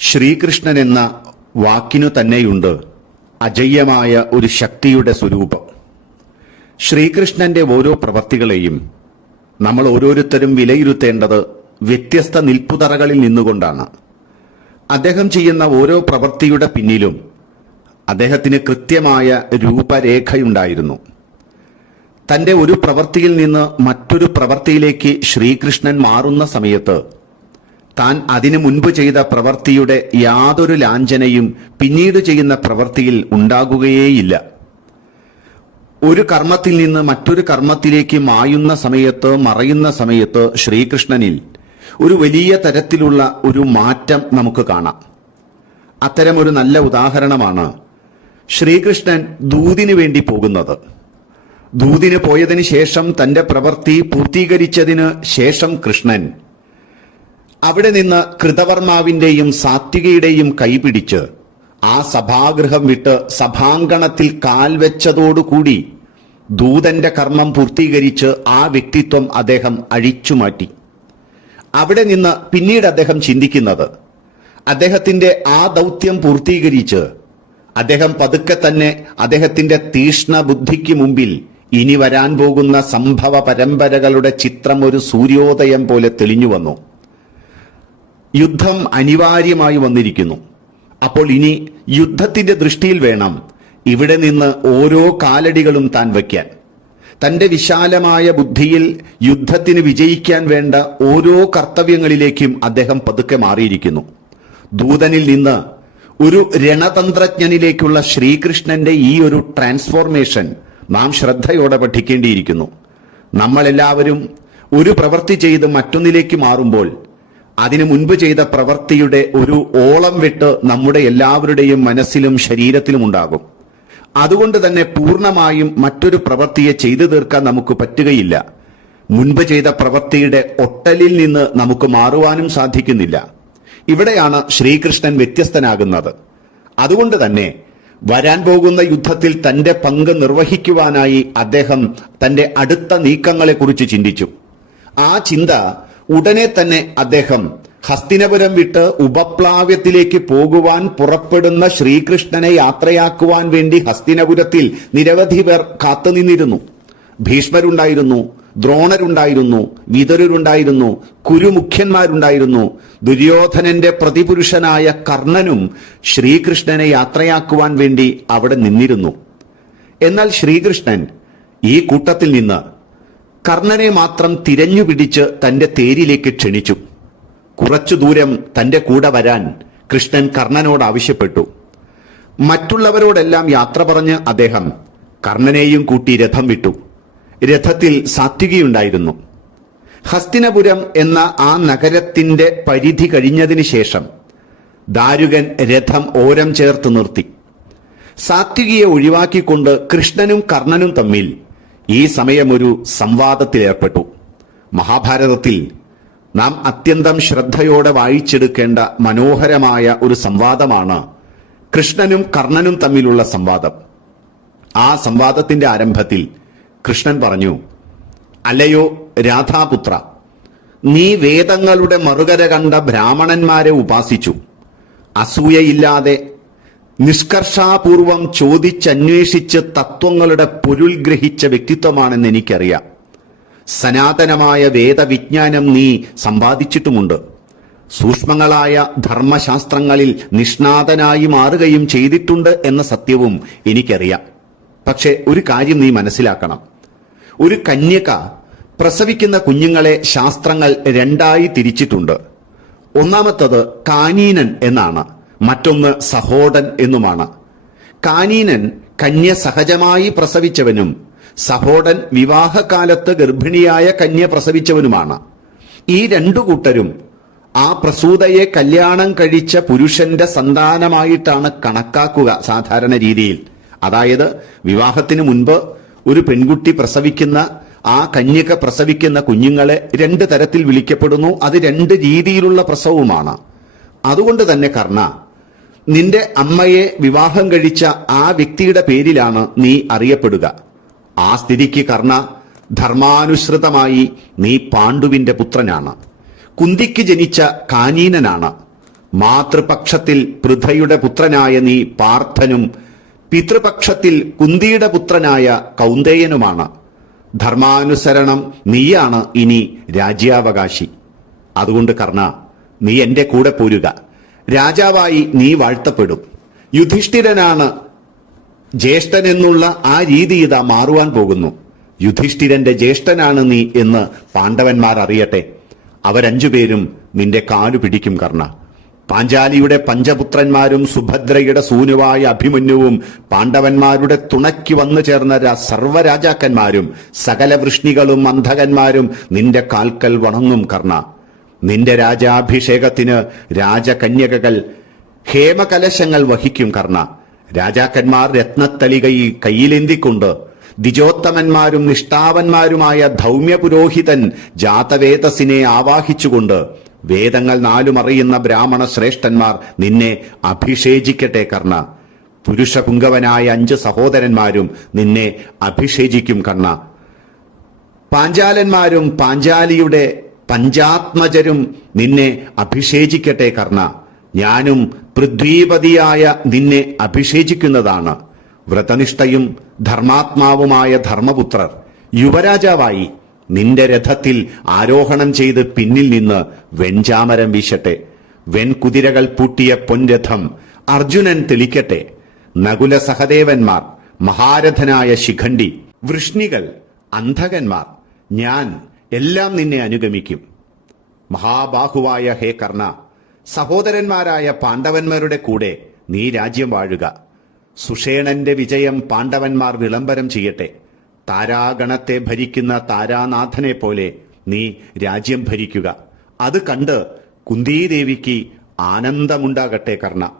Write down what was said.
ശ്രീകൃഷ്ണൻ എന്ന വാക്കിനു തന്നെയുണ്ട് അജയ്യമായ ഒരു ശക്തിയുടെ സ്വരൂപം. ശ്രീകൃഷ്ണന്റെ ഓരോ പ്രവർത്തികളെയും നമ്മൾ ഓരോരുത്തരും വിലയിരുത്തേണ്ടത് വ്യത്യസ്ത നിൽപ്പുതറകളിൽ നിന്നുകൊണ്ടാണ്. അദ്ദേഹം ചെയ്യുന്ന ഓരോ പ്രവൃത്തിയുടെ പിന്നിലും അദ്ദേഹത്തിന് കൃത്യമായ രൂപരേഖയുണ്ടായിരുന്നു. തന്റെ ഒരു പ്രവൃത്തിയിൽ നിന്ന് മറ്റൊരു പ്രവൃത്തിയിലേക്ക് ശ്രീകൃഷ്ണൻ മാറുന്ന സമയത്ത് താൻ അതിനു മുൻപ് ചെയ്ത പ്രവൃത്തിയുടെ യാതൊരു ലാഞ്ചനയും പിന്നീട് ചെയ്യുന്ന പ്രവൃത്തിയിൽ ഉണ്ടാകുകയേയില്ല. ഒരു കർമ്മത്തിൽ നിന്ന് മറ്റൊരു കർമ്മത്തിലേക്ക് മായുന്ന സമയത്ത് മറയുന്ന സമയത്ത് ശ്രീകൃഷ്ണനിൽ ഒരു വലിയ തരത്തിലുള്ള ഒരു മാറ്റം നമുക്ക് കാണാം. അത്തരം ഒരു നല്ല ഉദാഹരണമാണ് ശ്രീകൃഷ്ണൻ ദൂതിനു വേണ്ടി പോകുന്നത്. ദൂതിന് പോയതിനു ശേഷം തന്റെ പ്രവൃത്തി പൂർത്തീകരിച്ചതിന് ശേഷം കൃഷ്ണൻ അവിടെ നിന്ന് കൃതവർമാവിന്റെയും സാത്വികയുടെയും കൈപിടിച്ച് ആ സഭാഗൃഹം വിട്ട് സഭാങ്കണത്തിൽ കാൽ വെച്ചതോടുകൂടി ദൂതന്റെ കർമ്മം പൂർത്തീകരിച്ച് ആ വ്യക്തിത്വം അദ്ദേഹം അഴിച്ചുമാറ്റി. അവിടെ നിന്ന് പിന്നീട് അദ്ദേഹം ചിന്തിക്കുന്നത് അദ്ദേഹത്തിന്റെ ആ ദൗത്യം പൂർത്തീകരിച്ച് അദ്ദേഹം പതുക്കെ തന്നെ അദ്ദേഹത്തിന്റെ തീഷ്ണ ബുദ്ധിക്ക് മുമ്പിൽ ഇനി വരാൻ പോകുന്ന സംഭവ പരമ്പരകളുടെ ചിത്രം ഒരു സൂര്യോദയം പോലെ തെളിഞ്ഞു വന്നു. യുദ്ധം അനിവാര്യമായി വന്നിരിക്കുന്നു. അപ്പോൾ ഇനി യുദ്ധത്തിന്റെ ദൃഷ്ടിയിൽ വേണം ഇവിടെ നിന്ന് ഓരോ കാലടികളും താൻ വയ്ക്കാൻ. തന്റെ വിശാലമായ ബുദ്ധിയിൽ യുദ്ധത്തിന് വിജയിക്കാൻ വേണ്ട ഓരോ കർത്തവ്യങ്ങളിലേക്കും അദ്ദേഹം പതുക്കെ മാറിയിരിക്കുന്നു. ദൂതനിൽ നിന്ന് ഒരു രണതന്ത്രജ്ഞനിലേക്കുള്ള ശ്രീകൃഷ്ണന്റെ ഈ ഒരു ട്രാൻസ്ഫോർമേഷൻ നാം ശ്രദ്ധയോടെ പഠിക്കേണ്ടിയിരിക്കുന്നു. നമ്മളെല്ലാവരും ഒരു പ്രവൃത്തി ചെയ്ത് മറ്റൊന്നിലേക്ക് മാറുമ്പോൾ അതിനു മുൻപ് ചെയ്ത പ്രവൃത്തിയുടെ ഒരു ഓളം വിട്ട് നമ്മുടെ എല്ലാവരുടെയും മനസ്സിലും ശരീരത്തിലും ഉണ്ടാകും. അതുകൊണ്ട് തന്നെ പൂർണമായും മറ്റൊരു പ്രവൃത്തിയെ ചെയ്തു തീർക്കാൻ നമുക്ക് പറ്റുകയില്ല. മുൻപ് ചെയ്ത പ്രവൃത്തിയുടെ ഒട്ടലിൽ നിന്ന് നമുക്ക് മാറുവാനും സാധിക്കുന്നില്ല. ഇവിടെയാണ് ശ്രീകൃഷ്ണൻ വ്യത്യസ്തനാകുന്നത്. അതുകൊണ്ട് തന്നെ വരാൻ പോകുന്ന യുദ്ധത്തിൽ തന്റെ പങ്ക് നിർവഹിക്കുവാനായി അദ്ദേഹം തന്റെ അടുത്ത നീക്കങ്ങളെക്കുറിച്ച് ചിന്തിച്ചു. ആ ചിന്ത ഉടനെ തന്നെ അദ്ദേഹം ഹസ്തിനപുരം വിട്ട് ഉപപ്ലാവ്യത്തിലേക്ക് പോകുവാൻ പുറപ്പെടുന്ന ശ്രീകൃഷ്ണനെ യാത്രയാക്കുവാൻ വേണ്ടി ഹസ്തിനപുരത്തിൽ നിരവധി പേർ കാത്തുനിന്നിരുന്നു. ഭീഷ്മരുണ്ടായിരുന്നു ദ്രോണരുണ്ടായിരുന്നു വിതരുണ്ടായിരുന്നു കുരുമുഖ്യന്മാരുണ്ടായിരുന്നു. ദുര്യോധനന്റെ പ്രതിപുരുഷനായ കർണനും ശ്രീകൃഷ്ണനെ യാത്രയാക്കുവാൻ വേണ്ടി അവിടെ നിന്നിരുന്നു. എന്നാൽ ശ്രീകൃഷ്ണൻ ഈ കൂട്ടത്തിൽ നിന്ന് കർണനെ മാത്രം തിരഞ്ഞുപിടിച്ച് തന്റെ തേരിലേക്ക് ക്ഷണിച്ചു. കുറച്ചു ദൂരം തന്റെ കൂടെ വരാൻ കൃഷ്ണൻ കർണനോട് ആവശ്യപ്പെട്ടു. മറ്റുള്ളവരോടെല്ലാം യാത്ര പറഞ്ഞ് അദ്ദേഹം കർണനെയും കൂട്ടി രഥം വിട്ടു. രഥത്തിൽ സാത്വികയുണ്ടായിരുന്നു. ഹസ്തിനപുരം എന്ന ആ നഗരത്തിന്റെ പരിധി കഴിഞ്ഞതിന് ശേഷം ദാരുകൻ രഥം ഓരം ചേർത്ത് നിർത്തി. സാത്വികിയെ ഒഴിവാക്കിക്കൊണ്ട് കൃഷ്ണനും കർണനും തമ്മിൽ ഈ സമയം ഒരു സംവാദത്തിലേർപ്പെട്ടു മഹാഭാരതത്തിൽ നാം അത്യന്തം ശ്രദ്ധയോടെ വായിച്ചെടുക്കേണ്ട മനോഹരമായ ഒരു സംവാദമാണ് കൃഷ്ണനും കർണനും തമ്മിലുള്ള സംവാദം. ആ സംവാദത്തിന്റെ ആരംഭത്തിൽ കൃഷ്ണൻ പറഞ്ഞു അല്ലയോ രാധാപുത്ര നീ വേദങ്ങളുടെ മറുകര കണ്ട ബ്രാഹ്മണന്മാരെ ഉപാസിച്ചു. അസൂയയില്ലാതെ നിഷ്കർഷാപൂർവം ചോദിച്ചന്വേഷിച്ച് തത്വങ്ങളുടെ പൊരുൾ ഗ്രഹിച്ച വ്യക്തിത്വമാണെന്ന് എനിക്കറിയാം. സനാതനമായ വേദവിജ്ഞാനം നീ സമ്പാദിച്ചിട്ടുമുണ്ട്. സൂക്ഷ്മങ്ങളായ ധർമ്മശാസ്ത്രങ്ങളിൽ നിഷ്ണാതനായി മാറുകയും ചെയ്തിട്ടുണ്ട് എന്ന സത്യവും എനിക്കറിയാം. പക്ഷെ ഒരു കാര്യം നീ മനസ്സിലാക്കണം. ഒരു കന്യക പ്രസവിക്കുന്ന കുഞ്ഞുങ്ങളെ ശാസ്ത്രങ്ങൾ രണ്ടായി തിരിച്ചിട്ടുണ്ട്. ഒന്നാമത്തത് കാനീനൻ എന്നാണ്. മറ്റൊന്ന് സഹോദൻ എന്നുമാണ്. കാനീനൻ കന്യ സഹജമായി പ്രസവിച്ചവനും സഹോദൻ വിവാഹകാലത്ത് ഗർഭിണിയായ കന്യ പ്രസവിച്ചവനുമാണ്. ഈ രണ്ടു കൂട്ടരും ആ പ്രസൂതയെ കല്യാണം കഴിച്ച പുരുഷന്റെ സന്താനമായിട്ടാണ് കണക്കാക്കുക സാധാരണ രീതിയിൽ. അതായത് വിവാഹത്തിന് മുൻപ് ഒരു പെൺകുട്ടി പ്രസവിക്കുന്ന ആ കന്യക പ്രസവിക്കുന്ന കുഞ്ഞുങ്ങളെ രണ്ട് തരത്തിൽ വിളിക്കപ്പെടുന്നു. അത് രണ്ട് രീതിയിലുള്ള പ്രസവവുമാണ്. അതുകൊണ്ട് തന്നെ കർണ നിന്റെ അമ്മയെ വിവാഹം കഴിച്ച ആ വ്യക്തിയുടെ പേരിലാണ് നീ അറിയപ്പെടുക. ആ സ്ഥിതിക്ക് കർണ ധർമാനുസൃതമായി നീ പാണ്ഡുവിന്റെ പുത്രനാണ്. കുന്തിക്ക് ജനിച്ച കാനീനനാണ്. മാതൃപക്ഷത്തിൽ പൃഥയുടെ പുത്രനായ നീ പാർത്ഥനും പിതൃപക്ഷത്തിൽ കുന്തിയുടെ പുത്രനായ കൗന്ദേയനുമാണ്. ധർമാനുസരണം നീയാണ് ഇനി രാജ്യാവകാശി. അതുകൊണ്ട് കർണ നീ എന്റെ കൂടെ പോരുക. രാജാവായി നീ വാഴ്ത്തപ്പെടും. യുധിഷ്ഠിരനാണ് ജ്യേഷ്ഠൻ എന്നുള്ള ആ രീതി ഇതാ മാറുവാൻ പോകുന്നു. യുധിഷ്ഠിരന്റെ ജ്യേഷ്ഠനാണ് നീ എന്ന് പാണ്ഡവന്മാർ അറിയട്ടെ. അവരഞ്ചുപേരും നിന്റെ കാലു പിടിക്കും കർണ. പാഞ്ചാലിയുടെ പഞ്ചപുത്രന്മാരും സുഭദ്രയുടെ സൂനുവായ അഭിമന്യുവും പാണ്ഡവന്മാരുടെ തുണയ്ക്ക് വന്നു ചേർന്ന സർവരാജാക്കന്മാരും സകല വൃഷ്ണികളും അന്ധകന്മാരും നിന്റെ കാൽക്കൽ വണങ്ങും കർണ. നിന്റെ രാജാഭിഷേകത്തിന് രാജകന്യകകൾ ഹേമകലശങ്ങൾ വഹിക്കും കർണ. രാജാക്കന്മാർ രത്നത്തളികയിൽ കയ്യിലെന്തിക്കൊണ്ട് ദ്വിജോത്തമന്മാരും നിഷ്ഠാവന്മാരുമായ ധൗമ്യ പുരോഹിതൻ ജാതവേദസിനെ ആവാഹിച്ചുകൊണ്ട് വേദങ്ങൾ നാലും അറിയുന്ന ബ്രാഹ്മണ ശ്രേഷ്ഠന്മാർ നിന്നെ അഭിഷേചിക്കട്ടെ കർണ. പുരുഷപുങ്കവനായ അഞ്ച് സഹോദരന്മാരും നിന്നെ അഭിഷേചിക്കും കർണ. പാഞ്ചാലന്മാരും പാഞ്ചാലിയുടെ പഞ്ചാത്മജരും നിന്നെ അഭിഷേചിക്കട്ടെ കർണ. ഞാനും പൃഥ്വീപതിയായ നിന്നെ അഭിഷേചിക്കുന്നതാണ്. വ്രതനിഷ്ഠയും ധർമാത്മാവുമായ ധർമ്മപുത്രർ യുവരാജാവായി നിന്റെ രഥത്തിൽ ആരോഹണം ചെയ്ത് പിന്നിൽ നിന്ന് വെഞ്ചാമരം വീശട്ടെ. വെൺകുതിരകൾ പൂട്ടിയ പൊൻരഥം അർജുനൻ തെളിക്കട്ടെ. നകുല സഹദേവന്മാർ മഹാരഥനായ ശിഖണ്ഡി വൃഷ്ണികൾ അന്ധകന്മാർ ഞാൻ എല്ലാം നിന്നെ അനുഗമിക്കും. മഹാബാഹുവായ ഹേ കർണ സഹോദരന്മാരായ പാണ്ഡവന്മാരുടെ കൂടെ നീ രാജ്യം വാഴുക. സുഷേണന്റെ വിജയം പാണ്ഡവന്മാർ വിളംബരം ചെയ്യട്ടെ. താരാഗണത്തെ ഭരിക്കുന്ന താരാനാഥനെ പോലെ നീ രാജ്യം ഭരിക്കുക. അത് കണ്ട് കുന്തീദേവിക്ക് ആനന്ദമുണ്ടാകട്ടെ കർണ.